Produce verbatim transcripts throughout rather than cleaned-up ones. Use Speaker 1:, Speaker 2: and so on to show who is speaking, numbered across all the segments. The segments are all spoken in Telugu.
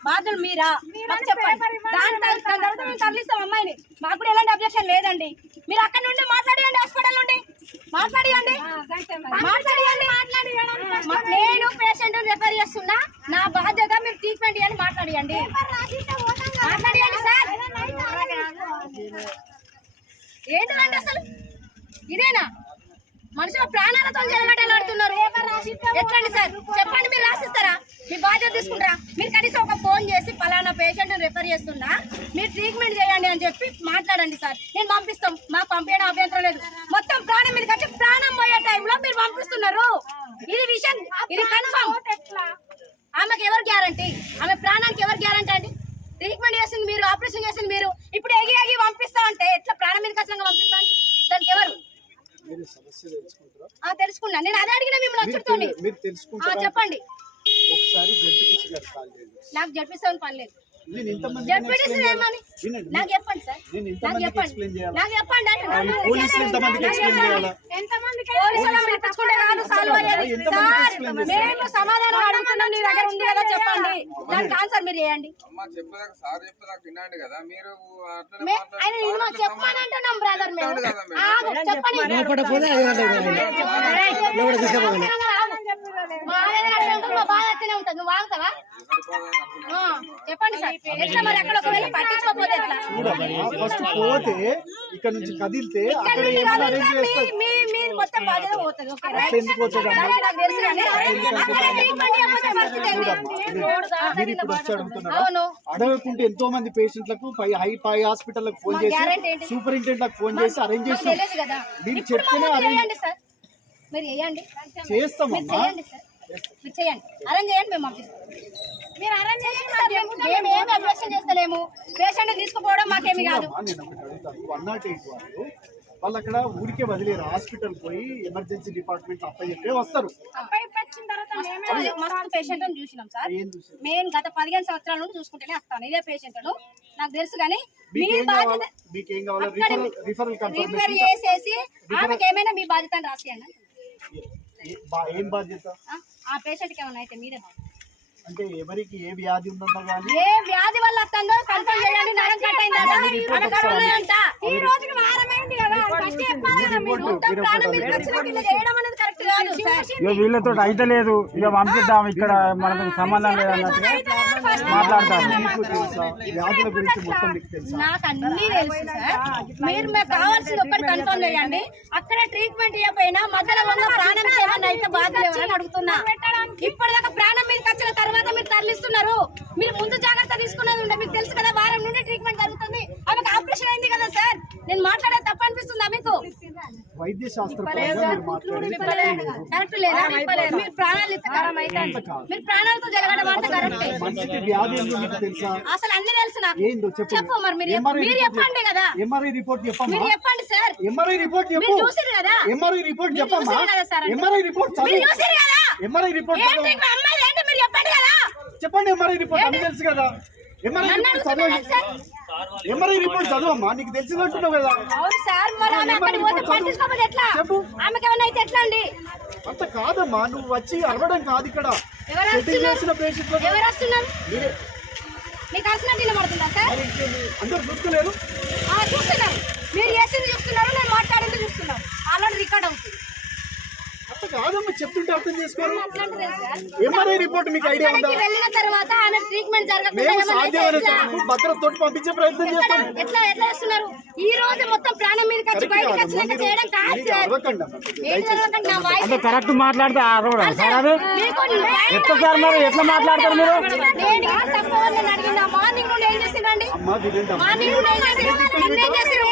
Speaker 1: బాధ్యులు మీరా మాకు చెప్పండి. దాని తర్వాత మేము తరలిస్తాం అమ్మాయిని. మాకు కూడా ఎలాంటి అబ్జెక్షన్ లేదండి. మీరు అక్కడ నుండి మాట్లాడియండి, హాస్పిటల్ నుండి మాట్లాడియండి మాట్లాడియండి నేను పేషెంట్ రెఫర్ చేస్తున్నా, నా బాధ్యత మీరు ట్రీట్మెంట్ ఇవ్వండి, మాట్లాడియండి మాట్లాడియండి సార్. ఏంటండి అసలు ఇదేనా? మనుషుల ప్రాణాలతో జలగడలాడుతున్నారు. ఎట్లండి సార్ చెప్పండి, మీరు రాసిస్తారా? మీ బాధ్యత తీసుకుంటారా? మీరు కనీసం ఒక ఫోన్ చేసి పలానా పేషెంట్ రెఫర్ చేస్తున్నా, మీరు ట్రీట్మెంట్ చేయండి అని చెప్పి మాట్లాడండి సార్. నేను పంపిస్తాం, మాకు పంపించడం అభ్యంతరం లేదు. మొత్తం ప్రాణం మీదకి వచ్చి ప్రాణం పోయే టైంలో మీరు పంపిస్తున్నారు. ఇది విషయం, ఇది కన్ఫర్మ్. ఆమెకు ఎవరు గ్యారంటీ? ఆమె ప్రాణానికి ఎవరు గ్యారంటీ అండి? ట్రీట్మెంట్ చేసింది మీరు, ఆపరేషన్ చేసింది మీరు, ఇప్పుడు ఎగి ఎగి పంపిస్తా అంటే ఎట్లా ప్రాణం మీదకి వచ్చినాక పంపిస్తా అంటే దానికి ఎవరు? తెలుసుకున్నా, నేను అదే అడిగినా మిమ్మల్ని వచ్చుతోని చెప్పండి. నాకు జడ్పిస్తామని పని లేదు. జడ్పిడిసి ఏమని నాకు చెప్పండి సార్, నాకు చెప్పండి నాకు చెప్పండి మేము సమాధానం అడుగుతున్నాం, నీ దగ్గర ఉంది కదా చెప్పండి, దానికి ఆన్సర్ మీరు చేయండి. ఆయన చెప్పమని అంటున్నాం బ్రదర్, మేము చెప్పండి. మా బాధ అట్లనే ఉంటుంది, నువ్వు వాగుతావా? చెప్పండి సార్, ఎట్లా మరి అక్కడ ఒకవేళ పట్టించుకోకపోతే ఎట్లా?
Speaker 2: ఇక్కడ నుంచి కదిలితే
Speaker 1: మీరు మొత్తం బాధ్యత పోతుంది.
Speaker 2: అడగకుంటే ఎంతో మంది పేషెంట్లకు పై హై పై హాస్పిటల్ ఫోన్ చేసి సూపరింటెండెంట్ లకు ఫోన్ చేసి అరేంజ్ చేసి మీరు చెప్తేనే
Speaker 1: చేయండి సార్, మీరు చేయండి
Speaker 2: చేస్తామమ్మా,
Speaker 1: చేయండి సార్, మీరు చేయండి, అరేంజ్ చేయండి, మేము పంపిస్తాం. మీరు అరేంజ్ చేయండి సార్, మేము ఏమి అబ్జెక్షన్ చేస్తలేము. పేషెంట్ తీసుకుపోవడం మాకేమి కాదు.
Speaker 2: వన్ నాట్ ఎయిట్ వాళ్ళు వాళ్ళు అక్కడ ఊరికే వదిలేరు, హాస్పిటల్ పోయి ఎమర్జెన్సీ డిపార్ట్మెంట్ అప్ప చెప్పే వస్తారు.
Speaker 1: మస్తు పేషెంట్ చూసినాం సార్, మేము గత పదిహేను సంవత్సరాల నుండి చూసుకుంటేనే వస్తాను. ఇదే పేషెంట్ నాకు తెలుసు, కానీ రిఫర్ చేసేసి ఆమెకి ఏమైనా మీ బాధ్యత రాసేయండి.
Speaker 2: ఏం బాధ్యత?
Speaker 1: ఆ పేషెంట్ కి ఏమైనా అయితే మీరే బాధ్యత.
Speaker 2: అంటే ఎవరికి ఏ వ్యాధి ఉందంట గానీ
Speaker 1: ఏ వ్యాధి వల్ల వస్తుందో కన్ఫర్మ్ చేయండి. నరం కట్ అయిందంట, ఈ రోజుకి వారమైంది కదా,
Speaker 3: వీళ్ళతో అయితే లేదు, ఇక పంపిద్దాం, ఇక్కడ మనకు సంబంధం లేదు అన్నట్టుగా మాట్లాడతారు.
Speaker 2: వ్యాధుల గురించి మొత్తం మీకు తెలుసు?
Speaker 1: నాకు అన్ని తెలుసు సార్, మీరు మీకు కావాల్సింది ఒక్కటి కన్ఫర్మ్ చేయండి. అక్కడ ట్రీట్మెంట్ ఇవ్వకపోయినా మధ్యలో ఉన్న ప్రాణం ఏమన్నా అయితే బాధలు ఎవరని అడుగుతున్నా. ఇప్పటిదాకా ప్రాణం మీకు వచ్చిన తర్వాత మీరు తరలిస్తున్నారు. మీరు ముందు జాగ్రత్త తీసుకున్నది ఉండే మీకు తెలుసు కదా, వారం నుండి ట్రీట్మెంట్ జరుగుతుంది. ఆమెకు ఆపరేషన్ అయింది కదా సార్, నేను మాట్లాడేది తప్ప అనిపిస్తుందా మీకు?
Speaker 2: వైద్య శాస్త్రం
Speaker 1: కరెక్ట్ లేదా? మీరు ప్రాణాలు మీరు ప్రాణాలతో జరగడం మాట కరెక్ట్. అసలు అన్ని తెలుసు నాకు. చెప్పు మరి, మీరు మీరు చెప్పండి కదా.
Speaker 2: ఎంఆర్ఐ రిపోర్ట్ చెప్పండి,
Speaker 1: మీరు చెప్పండి సార్.
Speaker 2: ఎంఆర్ఐ రిపోర్ట్
Speaker 1: మీరు చూసిరు కదా,
Speaker 2: ఎంఆర్ఐ రిపోర్ట్ చెప్పమ్మా.
Speaker 1: ఎంఆర్ఐ రిపోర్ట్
Speaker 2: మీరు చూసిరు కదా, ఎంఆర్ఐ రిపోర్ట్
Speaker 1: అమ్మాయి ఏంటి మీరు చెప్పండి కదా,
Speaker 2: చెప్పండి. ఎంఆర్ఐ రిపోర్ట్ అన్ని తెలుసు కదా, ఎంఆర్ఐ రిపోర్ట్ చదవండి. ఎంఆర్ఐ రిపోర్ట్ చదవమ్మా, నీకు తెలిసినట్టున్నావు కదా.
Speaker 1: అవును సార్, మరి ఆమె అక్కడికి పోతే పట్టించుకోకపోతే ఎట్లా? ఆమెకి ఏమైనా అయితే ఎట్లా అండి?
Speaker 2: అంత కాదమ్మా, నువ్వు వచ్చి అరవడం కాదు. ఇక్కడ చేసిన పేషెంట్
Speaker 1: ఎవరు వస్తున్నారు? మీకు కలిసినట్టు నిలబడుతుందా సార్?
Speaker 2: అందరు చూసుకోలేరు,
Speaker 1: చూస్తున్నారు. మీరు చేసింది చూస్తున్నారు, నేను మాట్లాడింది చూస్తున్నారు. ఆల్రెడీ రికార్డ్ అవుతుంది.
Speaker 2: అంత కాదమ్మా, చెప్తుంటే అర్థం చేసుకోరు. ఎంఆర్ఐ రిపోర్ట్ మీకు ఐడియా ఉందా?
Speaker 1: వెళ్ళిన తర్వాత ఆమె ట్రీట్మెంట్ జరగకుండా
Speaker 2: భద్రత తోటి పంపించే ప్రయత్నం చేస్తాం.
Speaker 1: ఎట్లా ఎట్లా చేస్తున్నారు? ఈ రోజు మొత్తం ప్రాణం మీదకి వచ్చి బయటకు వచ్చినాక చేయడం కాదు సార్.
Speaker 3: కరెక్ట్ మాట్లాడితే ఎట్లా సార్, మరి ఎట్లా మాట్లాడతారు మీరు?
Speaker 1: అడిగిందా మార్నింగ్ నుండి ఏం చేసిందండి? మార్నింగ్ నుండి ఏం చేసారు?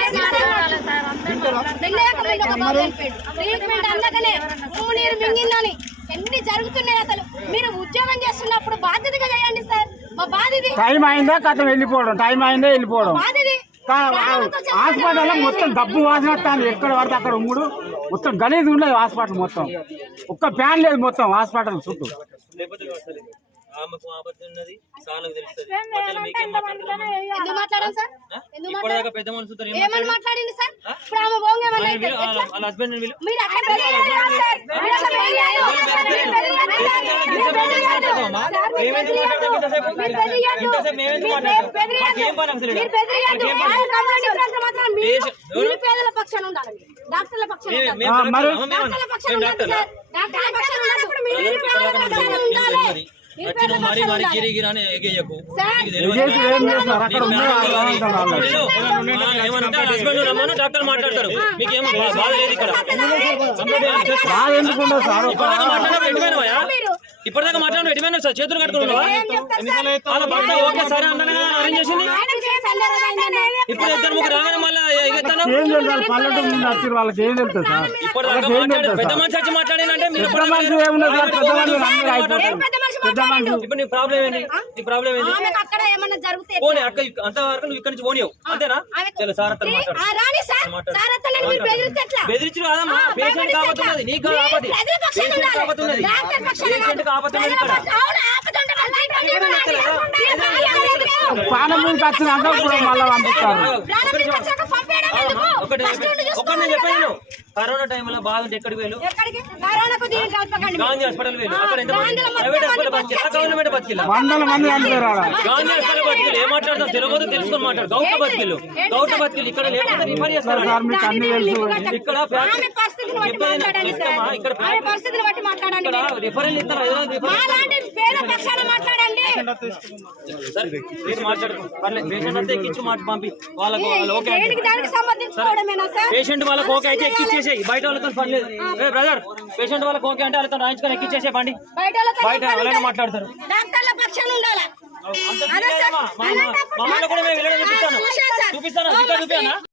Speaker 1: ట్రీట్మెంట్ అందకనే నీరు మింగిందని ఎన్ని జరుగుతున్నాయి. అసలు మీరు ఉద్యోగం చేస్తున్నప్పుడు బాధ్యతగా చేయండి సార్. మా బాధ్యత
Speaker 3: టైం అయిందా కథ వెళ్ళిపోవడం, టైం అయిందా వెళ్ళిపోవడం. హాస్పిటల్ మొత్తం డబ్బు వాసన వస్తుంది, ఎక్కడ పడితే అక్కడ ఉమ్ముడు, మొత్తం గలీజ్ ఉండదు హాస్పిటల్ మొత్తం. ఒక్క ఫ్యాన్ లేదు మొత్తం హాస్పిటల్ చుట్టూ.
Speaker 4: ఆమెకు ఆపత్తి ఉన్నది సార్లకు తెలుస్తుంది మధ్యలో మీకేం మాట్లాడుతున్నాం
Speaker 1: ఎందుకు మాట్లాడాం సార్ ఎందుకు
Speaker 4: ఇప్పటిదాకా పెద్ద మనుషులతో ఏం
Speaker 1: ఏమని మాట్లాడింది సార్ ఇప్పుడు ఆమె పోంగా ఏమన్నా అయితే ఎట్లా?
Speaker 4: వాళ్ళ హస్బెండ్ వీళ్ళు
Speaker 1: మీరు అట్లా బెదిరియొద్దు సార్. మీరు అట్లా బెదిరియొద్దు. మీరు బెదిరియొద్దు సార్. మీరు బెదిరియొద్దు. సార్, మీరు బెదిరియొద్దు. మీరు బెదిరియొద్దు. మీరు బెదిరియొద్దు.
Speaker 4: ఏం పని అసలు
Speaker 1: మీరు బెదిరియొద్దు. వాళ్ళు కంప్లైంట్ ఇచ్చినంత మాత్రం మీరు నిరుపేదల పక్షాన ఉండాలి. డాక్టర్ల పక్షాన ఉండాలి.
Speaker 3: ఆ, మరి
Speaker 1: డాక్టర్ల పక్షాన ఉండాలి సార్. డాక్టర్ల పక్షాన ఉన్నప్పుడు మీరు నిరుపేదల పక్షాన ఉండాలి.
Speaker 4: వచ్చి నువ్వు మరి మరి గిరి గిరి అని ఎగేయకు
Speaker 3: విజయ్ ఏం చేస్తారు అక్కడ ఉన్నాయి
Speaker 4: ఏమనంటే హస్బెండ్ రమ్మను డాక్టర్ మాట్లాడతారు మీకు ఏమో బాధ లేదు ఇక్కడ
Speaker 3: బాగా ఎందుకుండదు సార్
Speaker 4: ఇప్పటిదాకా మాట్లాడినప్పుడు ఎటువైనవా ఇప్పటిదాకా మాట్లాడిన ఎటువైనా సార్ చేతులు కట్టుకున్నావా వాళ్ళ భర్త ఓకే సరే అన్న అరేంజ్ చేసింది
Speaker 1: ఆయనకు చేసి అందరూ అయిందన్న.
Speaker 4: ఇప్పుడు ఇద్దరు ముగ్గురు రాగానే మళ్ళీ ఎగెత్తాను
Speaker 3: ఏం తెలుసు పల్లెటూరు నుండి వచ్చారు వాళ్ళకి ఏం తెలుస్తుంది సార్
Speaker 4: ఇప్పటిదాకా మాట్లాడి పెద్ద మనిషి వచ్చి మాట్లాడినంటే మీరు
Speaker 3: పెద్ద మనిషి ఏమున్నది సార్ పెద్ద మనిషి అందరూ అయిపోతారు
Speaker 1: పెద్ద మనిషి
Speaker 3: పెద్ద మనిషి
Speaker 4: ఇప్పుడు నీ ప్రాబ్లం ఏంటి నీ ప్రాబ్లం ఏంటి
Speaker 1: ఆమెకు అక్కడ ఏమన్నా జరిగితే
Speaker 4: పోనీ అక్క అంతవరకు నువ్వు ఇక్కడి నుంచి పోనీయవు అంతేనా చలో సార్ అత్తలు మాట్లాడు
Speaker 1: ఆ, రాని సార్ సార్ అత్తలేని మీరు బెదిరిస్తే ఎట్లా?
Speaker 4: బెదిరించు కాదమ్మా పేషెంట్ కాబోతున్నది నీకు కాదు ఆపది
Speaker 1: ప్రజల పక్షాన
Speaker 4: పేషెంట్
Speaker 1: ఉండాలి.
Speaker 4: కాబోతున్నది
Speaker 1: డాక్టర్ పక్షాన
Speaker 4: పేషెంట్
Speaker 1: కాదు.
Speaker 4: కాబోతున్నది ఇక్కడ
Speaker 1: అవును, ఆపుతుంటే మరి ట్రీట్మెంట్ చేయమని అడిగారు.
Speaker 3: పానం నుంచి వచ్చినాక ఇప్పుడు మళ్ళీ పంపిస్తారు
Speaker 1: ప్రాణం మీదకి వచ్చాక పంపేయడం ఎందుకు?
Speaker 4: ఒకటి
Speaker 1: ఫస్ట్ నుండి
Speaker 4: ఒకటి
Speaker 1: చూసుకోవాలి
Speaker 4: నేను
Speaker 1: కదా.
Speaker 4: చెప్పాను కరోనా టైంలో బాగుంటే ఎక్కడికి వెళ్ళు
Speaker 1: ఎక్కడికి? కరోనాకు దీనికి కలపకండి.
Speaker 4: గాంధీ హాస్పిటల్ వెళ్ళు
Speaker 1: ఆ,
Speaker 4: అక్కడ ఎంత మంది
Speaker 1: గాంధీలో మొత్తం
Speaker 4: ప్రైవేట్ హాస్పిటల్
Speaker 1: మంది
Speaker 4: బతికిలా గవర్నమెంట్ బతికిలా
Speaker 3: వందల మంది చనిపోయారు ఆడ
Speaker 4: గాంధీ హాస్పిటల్ బతికిలు ఏం మాట్లాడతాం తెలియదు తెలుసుకొని మాట్లాడు గౌట బతికిలు గౌట బతికిలు ఇక్కడ లేకపోతే రిఫర్ చేస్తారు
Speaker 3: సార్ మీకు అన్ని తెలుసు
Speaker 4: ఇక్కడ
Speaker 1: ఆమె పరిస్థితిని బట్టి మాట్లాడండి సార్.
Speaker 4: ఇక్కడ
Speaker 1: ఆమె పరిస్థితిని బట్టి మాట్లాడండి.
Speaker 4: ఇక్కడ రిఫరల్ ఇస్తారు హైదరాబాద్ రిఫరల్
Speaker 1: మా లాంటి పేద పక్షాన మాట్లాడండి.
Speaker 4: సరే మీరు మాట్లాడుకో పర్లేదు పేషెంట్ అంతా ఎక్కించి మాట పంపి వాళ్ళకు వాళ్ళు ఓకే అంటే
Speaker 1: దేనికి దానికి సంబంధించుకోవడమేనా సార్?
Speaker 4: పేషెంట్ వాళ్ళకి ఓకే అయితే ఎక్కిచ్చేసేయి బయట వాళ్ళతో పర్లేదు ఏ బ్రదర్ పేషెంట్ వాళ్ళకి ఓకే అంటే వాళ్ళతో రాయించుకొని ఎక్కిచ్చేసే బండి
Speaker 1: బయట వాళ్ళతో
Speaker 4: బయట
Speaker 1: పని
Speaker 4: అలానే
Speaker 1: లేదు.
Speaker 4: మాట్లాడతారు
Speaker 1: డాక్టర్ల పక్షాన ఉండాలా?
Speaker 4: అంత
Speaker 1: అదే సార్.
Speaker 4: మా మా- మా- మా అమ్మలో కూడా మేము వెళ్ళడం చూపిస్తాను
Speaker 1: చూశాను సార్.
Speaker 4: చూపిస్తాను ఇంకా చూపిస్తానా